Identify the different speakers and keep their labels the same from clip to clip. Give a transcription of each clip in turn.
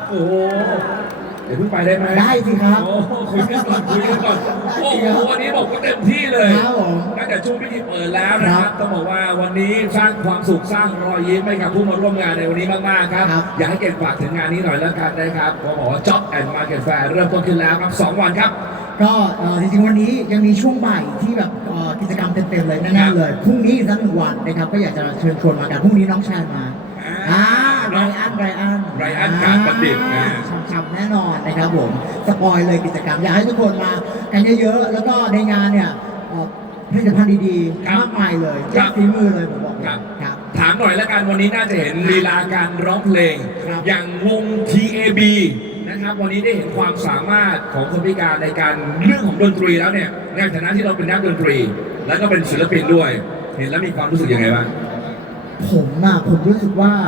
Speaker 1: โอ้โหเดี๋ยวเพิ่งไปได้ไหม
Speaker 2: ได้สิครับ
Speaker 1: โอ้คุยกันก่อนคุยกันก่อนโอ้โหวันนี้บอกว่าเต็มที่เลย
Speaker 2: ครับผม
Speaker 1: ตั้งแต่ช่วงพิธีเปิดแล้วนะค
Speaker 2: ครั
Speaker 1: รับบ ต้องบอกว่าวันนี้สร้างความสุขสร้างรอยยิ้มให้กับผู้มาร่วมงานในวันนี้มากๆครับ
Speaker 2: ครับ
Speaker 1: อยากให้เก่งฝากถึงงานนี้หน่อยแล้วกันนะครับก็บอกว่า Job and Market Fair เริ่มต้นขึ้นแล้วครับ2 วันครับ
Speaker 2: ก็จริงๆวันนี้ยังมีช่วงบ่ายที่แบบกิจกรรมเต็มๆเลย
Speaker 1: ครั
Speaker 2: แน่
Speaker 1: บ
Speaker 2: ๆเลยพรุ่งนี้อีกสัก1 วันนะครับก็อยากจะเชิญชวนมากันพรุ่งนี้น้องแชนมา
Speaker 1: อ่า
Speaker 2: ไรอัน
Speaker 1: การบัณฑิตนะ
Speaker 2: ช้ำๆแน่นอนนะครับผมสปอยเลยกิจกรรมอยากให้ทุกคนมากันเยอะๆแล้วก็ในงานเนี่ยผลิตภัณฑ์ดี
Speaker 1: ครับ
Speaker 2: ๆมากมายเลย
Speaker 1: ครั
Speaker 2: เจ้า
Speaker 1: บ
Speaker 2: ฝีมือเลยผมบอกเลย
Speaker 1: ครับ
Speaker 2: ครับ
Speaker 1: ถามหน่อยแล้วกันวันนี้น่าจะเห็นลีลาการร้องเพลง
Speaker 2: ครับ
Speaker 1: อย่างวง TAB นะครับวันนี้ได้เห็นความสามารถของคนพิการในการเรื่องของดนตรีแล้วเนี่ยในฐานะที่เราเป็นนักดนตรี แล้วก็เป็นศิลปินด้วย เห็นแล้วมีความรู้สึกยังไงบ้าง
Speaker 2: ผมรู้สึกว่า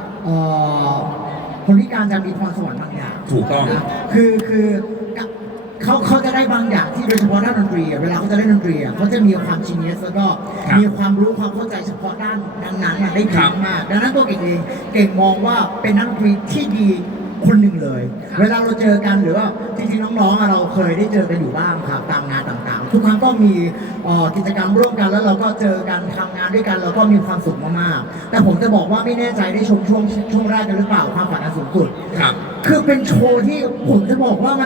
Speaker 2: คนพิการจะมีพรสวรรค์บางอย่าง
Speaker 1: ถูกต้อง
Speaker 2: นะคือเขาจะได้บางอย่างที่โดยเฉพาะด้านดนตรีอะเวลาเขาจะเล่นดนตรีอะเขาจะมีความจีเนียสแล้วก็
Speaker 1: ครับ
Speaker 2: มีความรู้ความเข้าใจเฉพาะด้านนั้นๆอะได้
Speaker 1: ค
Speaker 2: ดี
Speaker 1: รับ
Speaker 2: มากดังนั้นตัวเก่งเองเก่งมองว่าเป็นนักดนตรีที่ดีคนหนึ่งเลย เวลาเราเจอกันหรือว่าจริงๆน้องๆอะเราเคยได้เจอกันอยู่บ้างครับตามงานต่างๆ ทุกครั้งก็มีกิจกรรมร่วมกันแล้วเราก็เจอกันทำงานด้วยกันเราก็มีความสุขมากๆแต่ผมจะบอกว่าไม่แน่ใจได้ชมช่วงแรกกันหรือเปล่าความฝันอันสูงสุด
Speaker 1: ครับ
Speaker 2: คือเป็นโชว์ที่ผมจะบอกว่า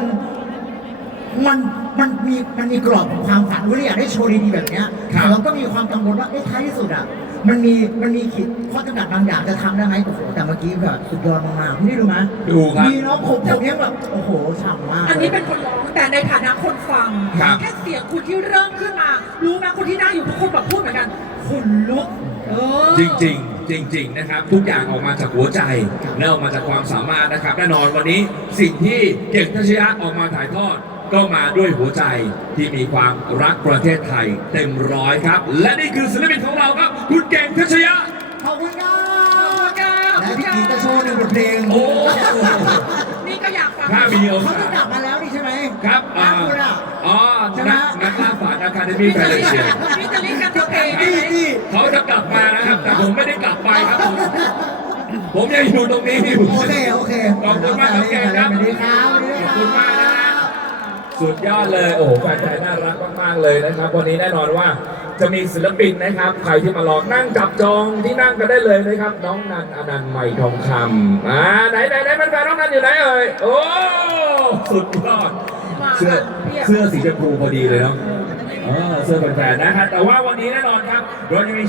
Speaker 2: มันมีกรอบของความฝันว่าอยากได้โชว์ดีๆแบบเนี้ย
Speaker 1: ครับ
Speaker 2: แต่เราก็มีความกังวลว่าท้ายที่สุดอ่ะมันมีขีดข้อจำกัดบางอย่างจะทำได้ไหมโอ้โหแต่เมื่อกี้แบบสุดยอดมากๆคุณได้ดูไหม
Speaker 1: ดูครับ
Speaker 2: มีน้องผมยังแบบโอ้โหฉ่ำมาก
Speaker 3: อันนี้เป็นคนร้องแต่ในฐานะคนฟัง
Speaker 1: ครับ
Speaker 3: แค่เสียงคุณที่เริ่มขึ้นมา รู้ไหมคนที่นั่งอยู่ทุกคนแบบพูดเหมือนกันคนลุก
Speaker 1: จริงๆจริงๆนะครับทุกอย่างออกมาจากหัวใจและออกมาจากความสามารถนะครับแน่นอนวันนี้สิ่งที่เก่งทัชยะออกมาถ่ายทอด ก็มาด้วยหัวใจที่มีความรักประเทศไทยเต็มร้อยครับ และนี่คือศิลปินของเราครับคุณเก่งทัชยะ
Speaker 2: ขอบคุณครั
Speaker 3: ก้า
Speaker 2: บและพี่กิ๊กจะโชว์หนึ่งบทเพลง
Speaker 1: โอ้
Speaker 3: นี่ก็อยากฟัง
Speaker 1: ถ้ามีโอ
Speaker 2: เขา
Speaker 1: กา
Speaker 2: จะ
Speaker 1: ส
Speaker 2: กลับมาแล้วนี่ใช่ไหม
Speaker 1: ครับ
Speaker 2: คุณอ่ะ
Speaker 1: อ๋อ
Speaker 2: ใช่ไหม
Speaker 1: นักล่าฝันอะคาเดมี่
Speaker 3: พี่
Speaker 1: ไท
Speaker 3: จะ
Speaker 1: ยเล
Speaker 3: เล่น
Speaker 1: เซีย
Speaker 3: พี่จะเล่นกันทั้งเพลง
Speaker 2: นี่
Speaker 1: เขาจะกลับมานะครับ แต่ผมไม่ได้กลับไปครับผมยังอยู่ตรงนี้อยู่
Speaker 2: โอเค
Speaker 1: ขอบคุณมากครับแกครับ
Speaker 2: สวัสดีครับ
Speaker 1: ขอบคุณมากนะฮะสุดยอดเลย โอ้โหแฟนไทยน่ารักมากๆเลยนะครับ วันนี้แน่นอนว่าจะมีศิลปินนะครับ ใครที่มารอนั่งจับจองที่นั่งกันได้เลยนะครับ น้องนันอนันต์ใหม่ทองคำไหนแฟนๆน้องนันอยู่ไหนเอ่ยโอ้สุดยอดเสื้อสีชมพูพอดีเลยเนาะเสื้อแฟนๆนะฮะแต่ว่าวันนี้แน่นอนครับเรายังมี